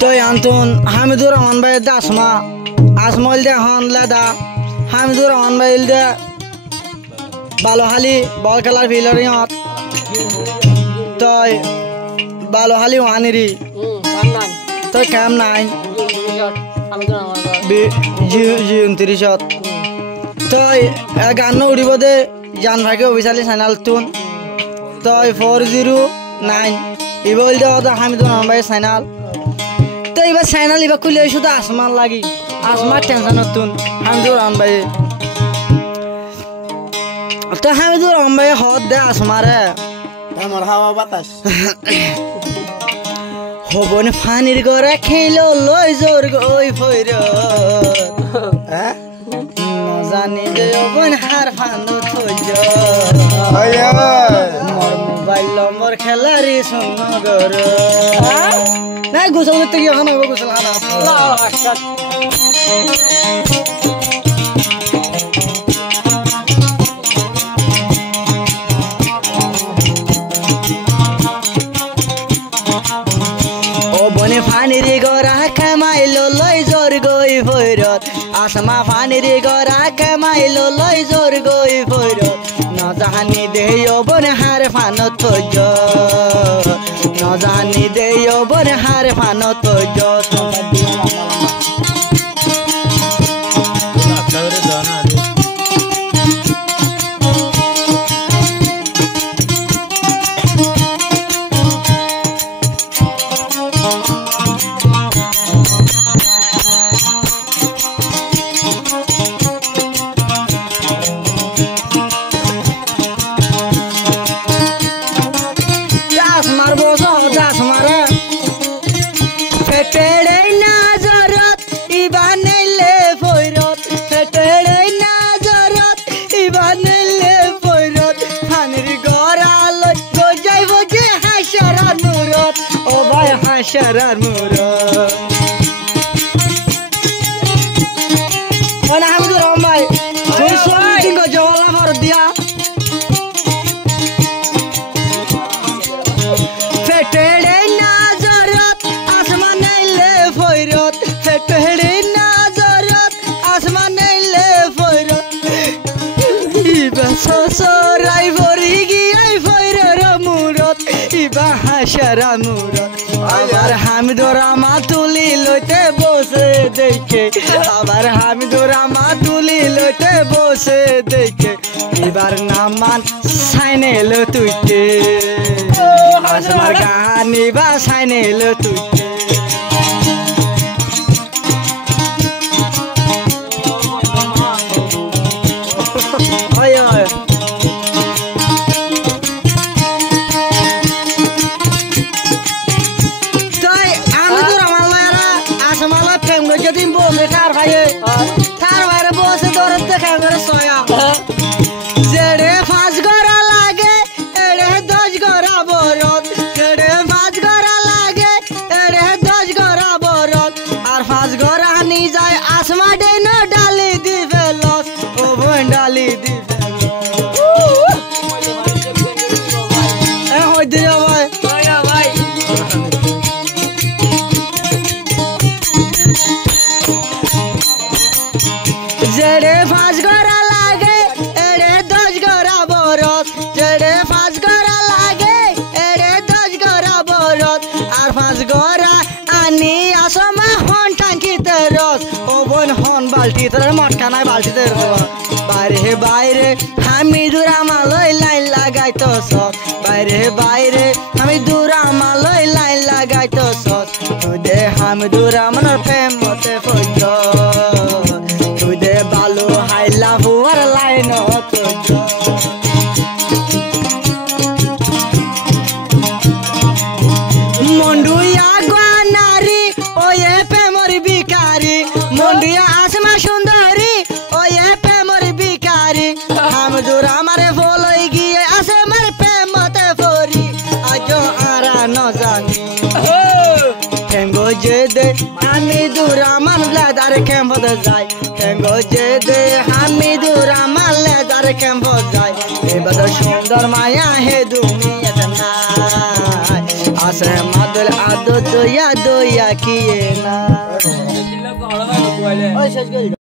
তো আন্তন হামিদুর রহমান ভাই আসমা আসমল দে হন লাদা হামিদুর রহমান ভাই দে বালোহালি বল খেলার ফিল্ডার ইয়ত তই বালোহালি ওয়ানিরি তই কেম নাই জি 29 তই গান উড়িব দে জান ভাগে অভিশালী চ্যানেল তুন তই 409 ইবল দে হামিদুর রহমান ভাই চ্যানেল তো এবার চ্যানেল এবার খুলে শুধু আসমান লাগি আসমার টেনশন তুন হামিদুর রহমান ভাই তো হামিদুর রহমান ভাই হদ দে আসমারে আমার হাওয়া বাতাস হবন ফানির গড়া খেলো লই জোর গই ফইর জানি যে হবন হার ফানো থইজ মোর মোবাইল নম্বর খেলারি সুনগর নাই গোসল করতে গিয়ে এখন গোসল আনা বনে ফানির গড়া কামাইলো লই জোর গই ভৈরত আসমা ফানির গড়া কামাইলো লই জোর গই ভৈরত নজানি দেও বনে হার ফানত তৈজ নজানি দেও বনে হার ফানত তৈজ হাসারার মুরা ওনা হামিদুর রহমান ভাই তুই সোনি গো জওয়ালা ভর দিয়া ফেটেড়ে নাজরত আসমানাইলে ফয়রত ফেটেড়ে নাজরত আসমানাইলে ফয়রত ইবা সসরাই ভরি গিয়াই ফয়রর মুরত ইবা হাসারার মুরত আবার হামিদুর আমা তুলি লইতে বসে দেখে আবার হামিদুর আমা তুলি লইতে বসে দেখে এবার নামান সাইনেল তুইতে আসমার গান এবার সাইনেল তুইতে তার বাইরে বসে দৌড় দেখা করে সয়া যেড়ে 5 গড়া লাগে এড়ে 10 গড়া বরত যেড়ে 5 গড়া লাগে এড়ে 10 গড়া বরত আর 5 গড়া নি যায় আসমা ডেন ডালি দিবে লস ও বোন ডালি দিবে এ হই দিও ভাই ভাই যেড়ে 5 গড়া লাগে এড়ে 10 গড়া বরত যেড়ে 5 গড়া লাগে এড়ে 10 গড়া বরত আর 5 গড়া আনি আসমা হন টাঙ্কিতে রস ও বোন হন বালতিতে মটকা নাই বালতিতে বাইরে বাইরে হামিদুর আমালই লাইন লাগাইতো সব বাইরে বাইরে হামিদুর আমালই লাইন লাগাইতো সব তুই দে হামিদুর আমার প্রেম মতে ফইজ বালু হাইলা বুয়ার লাইন মন্ডুয়া গানারি ওয়ে প্রেমর বিকারি মন্ডুয়া আসমা সুন্দরী ওয়ে প্রেমর বিকারি হামিদুর আমারে বলই গিয়ে আসমার প্রেমতে ফরি আজ আরা ন জানি কেঙ্গো যে দে হামিদুর আমার লাদার কেম্পতে যায় কেঙ্গো যে দে হামিদুর আমার লাদার কেম্পতে যায় এবার সুন্দর মায়া হে দুনিয়াতে নাই সে মাদল আদো দইয়া দইয়া কিয়ে না ওই শেষ করি